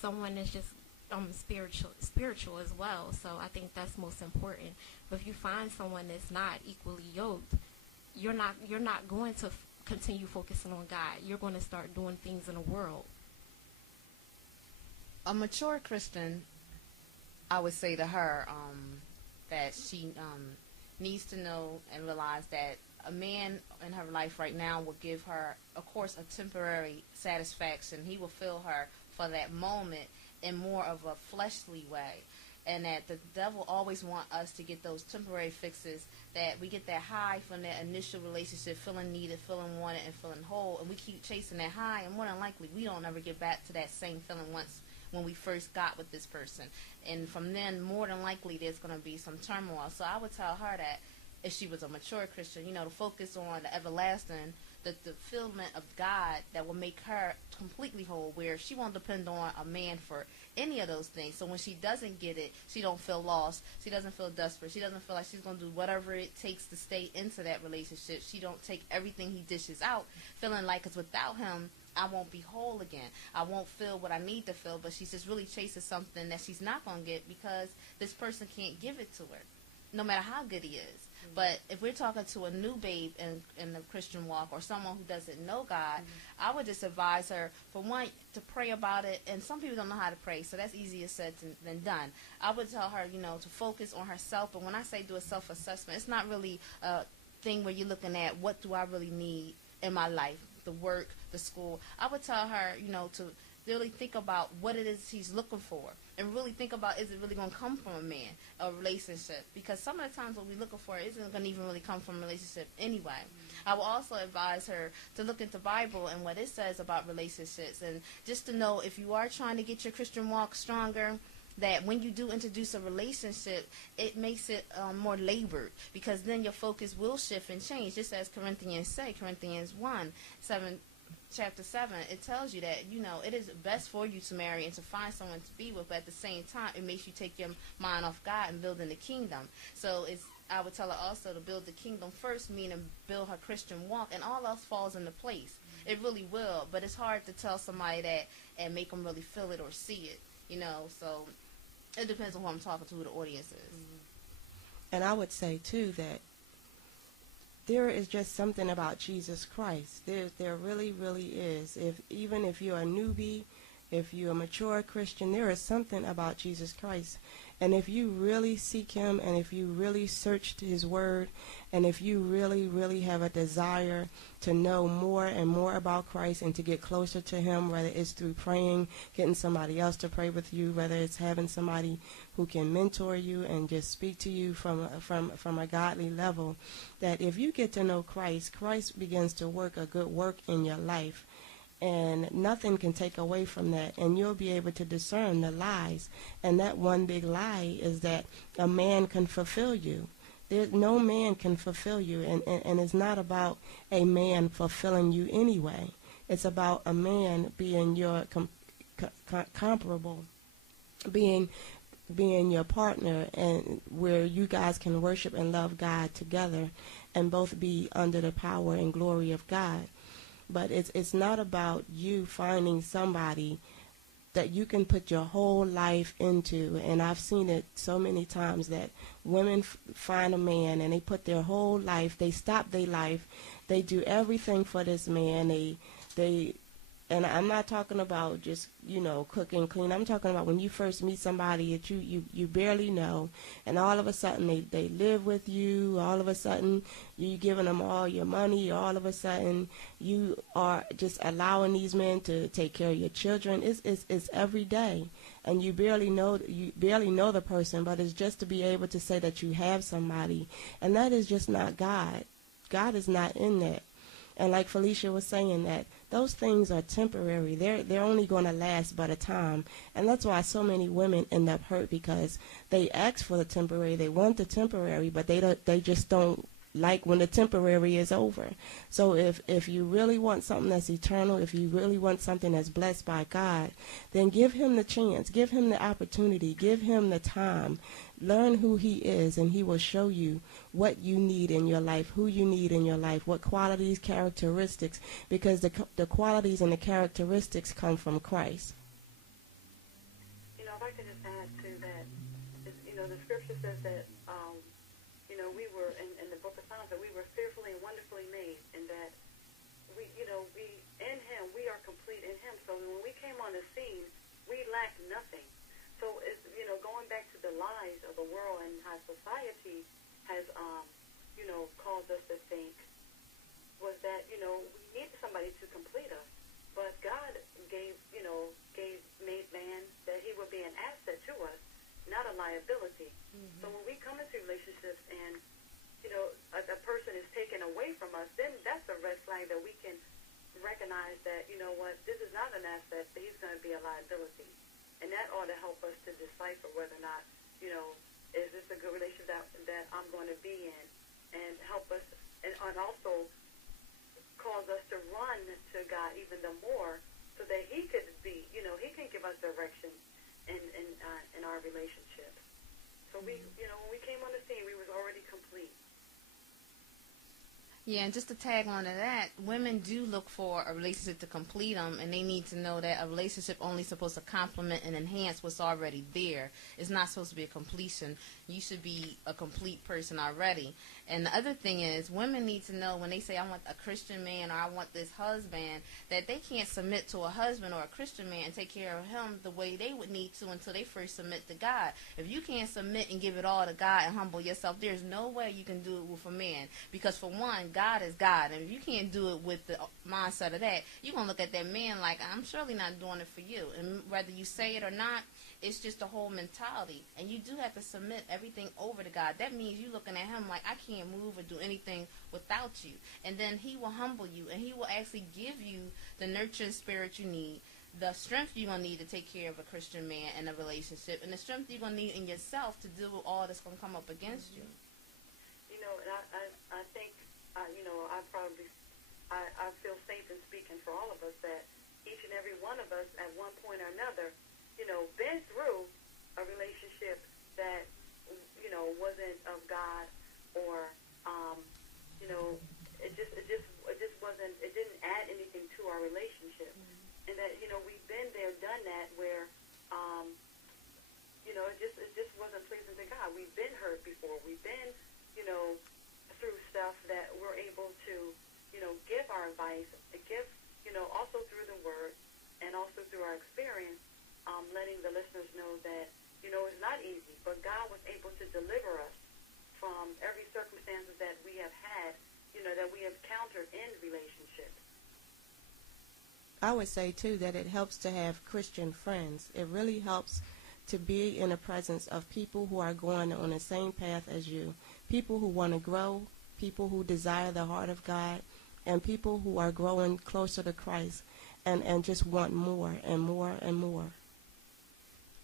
someone that's just spiritual as well. So I think that's most important. But if you find someone that's not equally yoked, you're not going to continue focusing on God. You're going to start doing things in the world. A mature Christian, I would say to her that she needs to know and realize that a man in her life right now will give her, of course, a temporary satisfaction. He will fill her for that moment in more of a fleshly way. And that the devil always wants us to get those temporary fixes, that we get that high from that initial relationship, feeling needed, feeling wanted, and feeling whole, and we keep chasing that high, and more than likely we don't ever get back to that same feeling once when we first got with this person. And from then, more than likely, there's going to be some turmoil. So I would tell her that if she was a mature Christian, to focus on the everlasting, the fulfillment of God that will make her completely whole, where she won't depend on a man for any of those things. So when she doesn't get it, she don't feel lost. She doesn't feel desperate. She doesn't feel like she's going to do whatever it takes to stay into that relationship. She don't take everything he dishes out, feeling like it's without him, I won't be whole again. I won't feel what I need to feel, but she's just really chasing something that she's not going to get because this person can't give it to her, no matter how good he is. Mm-hmm. But if we're talking to a new babe in the Christian walk or someone who doesn't know God, I would just advise her, for one, to pray about it. And some people don't know how to pray, so that's easier said than done. I would tell her, to focus on herself. But when I say do a self-assessment, it's not really a thing where you're looking at what do I really need in my life, the work, the school. I would tell her, to really think about what it is he's looking for, and really think about, is it really going to come from a man, a relationship? Because some of the times what we're looking for isn't going to even really come from a relationship anyway. I will also advise her to look into the Bible and what it says about relationships, and just to know, if you are trying to get your Christian walk stronger, that when you do introduce a relationship, it makes it more labored, because then your focus will shift and change. Just as Corinthians 1:7, chapter 7, it tells you that, it is best for you to marry and to find someone to be with, but at the same time, it makes you take your mind off God and building the kingdom. So I would tell her also to build the kingdom first, meaning build her Christian walk, and all else falls into place. It really will, but it's hard to tell somebody that and make them really feel it or see it, so it depends on who I'm talking to, who the audience is. And I would say, too, that there is just something about Jesus Christ. There really, really is. Even if you're a newbie, if you're a mature Christian, there is something about Jesus Christ. And if you really seek him, and if you really search his word, and if you really, really have a desire to know more and more about Christ and to get closer to him, whether it's through praying, getting somebody else to pray with you, whether it's having somebody who can mentor you and just speak to you from a godly level, that if you get to know Christ, Christ begins to work a good work in your life. And nothing can take away from that, and you'll be able to discern the lies. And that one big lie is that a man can fulfill you. No man can fulfill you, and it's not about a man fulfilling you anyway. It's about a man being your comparable, being your partner, and where you guys can worship and love God together and both be under the power and glory of God. But it's not about you finding somebody that you can put your whole life into. And I've seen it so many times that women find a man and they put their whole life, they stop their life, they do everything for this man. They and I'm not talking about just, cook and clean. I'm talking about when you first meet somebody that you barely know, and all of a sudden they live with you. All of a sudden you're giving them all your money. All of a sudden you are just allowing these men to take care of your children. It's every day, and you barely know the person, but it's just to be able to say that you have somebody, and that is just not God. God is not in that. And like Felicia was saying, that those things are temporary. They're only going to last but a time. And that's why so many women end up hurt, because they ask for the temporary. They want the temporary, but they just don't like when the temporary is over. So if you really want something that's eternal, if you really want something that's blessed by God, then give him the chance, give him the opportunity, give him the time. Learn who he is, and he will show you what you need in your life, who you need in your life, what qualities, characteristics, because the qualities and the characteristics come from Christ. can just add to that, the scripture says that, we were in the book of Psalms that we were fearfully and wonderfully made, and that we in Him we are complete in Him. So when we came on the scene, we lacked nothing. So it's going back to the lies of the world and how society has caused us to think was that we needed somebody to complete us, but God made man that He would be an asset to us, not a liability. Mm-hmm. So when we come into relationships and a person is taken away from us, then that's a red flag that we can recognize that this is not an asset, that he's going to be a liability, and that ought to help us to decipher whether or not is this a good relationship that I'm going to be in, and help us and also cause us to run to God even the more, so that He could be He can give us direction in our relationships. So we when we came on the scene, we was already complete. Yeah, and just to tag on to that, women do look for a relationship to complete them, and they need to know that a relationship only supposed to complement and enhance what's already there. It's not supposed to be a completion. You should be a complete person already. And the other thing is, women need to know when they say, I want a Christian man or I want this husband, that they can't submit to a husband or a Christian man and take care of him the way they would need to until they first submit to God. If you can't submit and give it all to God and humble yourself, there's no way you can do it with a man. Because for one, God is God. And if you can't do it with the mindset of that, you're going to look at that man like, I'm surely not doing it for you. And whether you say it or not, it's just a whole mentality. And you do have to submit everything over to God. That means you're looking at Him like, I can't move or do anything without you. And then He will humble you, and He will actually give you the nurturing spirit you need, the strength you're going to need to take care of a Christian man in a relationship, and the strength you're going to need in yourself to deal with all that's going to come up against you. And I think, I feel safe in speaking for all of us that each and every one of us at one point or another been through a relationship that, wasn't of God, or, it just wasn't, it didn't add anything to our relationship. Mm-hmm. And that, we've been there, done that, where, it just wasn't pleasing to God. We've been hurt before. We've been, through stuff that we're able to, give our advice, give, also through the Word and also through our experience, letting the listeners know that, it's not easy, but God was able to deliver us from every circumstances that we have had, that we have encountered in relationships. I would say, too, that it helps to have Christian friends. It really helps to be in the presence of people who are going on the same path as you, people who want to grow, people who desire the heart of God, and people who are growing closer to Christ and just want more and more and more.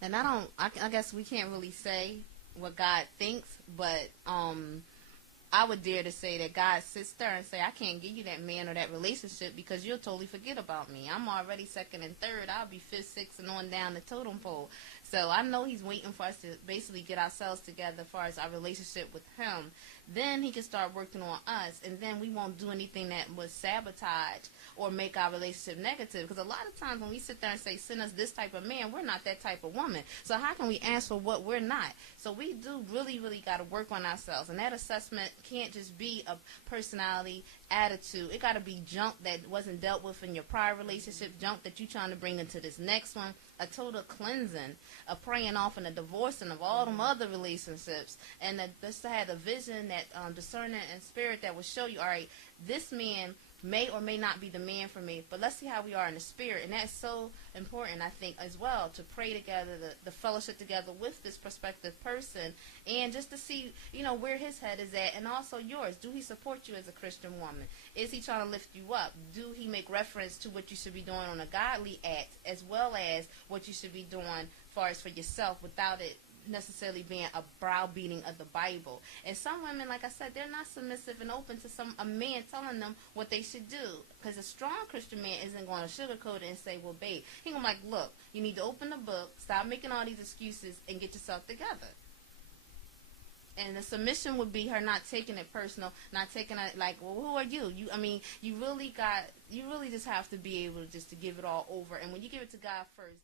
And I guess we can't really say what God thinks, but I would dare to say that God sits there and say, I can't give you that man or that relationship because you'll totally forget about me. I'm already second and third. I'll be fifth, sixth, and on down the totem pole. So I know He's waiting for us to basically get ourselves together as far as our relationship with Him. Then He can start working on us, and then we won't do anything that would sabotage or make our relationship negative. Because a lot of times when we sit there and say, send us this type of man, we're not that type of woman. So how can we ask for what we're not? So we do really, really got to work on ourselves. And that assessment can't just be a personality, attitude. It got to be junk that wasn't dealt with in your prior relationship, junk that you're trying to bring into this next one, a total cleansing, a praying off and a divorcing of all them other relationships, and just to have a vision, that discerning and spirit that will show you, all right, this man may or may not be the man for me, but let's see how we are in the spirit. And that's so important, I think, as well, to pray together, the fellowship together with this prospective person, and just to see, where his head is at, and also yours. Do he support you as a Christian woman? Is he trying to lift you up? Do he make reference to what you should be doing on a godly act, as well as what you should be doing as far as for yourself, without it necessarily being a browbeating of the Bible? And some women, like I said, they're not submissive and open to a man telling them what they should do, because a strong Christian man isn't going to sugarcoat it and say, well, babe, he's going to be like, look, you need to open the book, stop making all these excuses, and get yourself together. And the submission would be her not taking it personal, not taking it like, well, who are you? You really just have to be able just to give it all over. And when you give it to God first,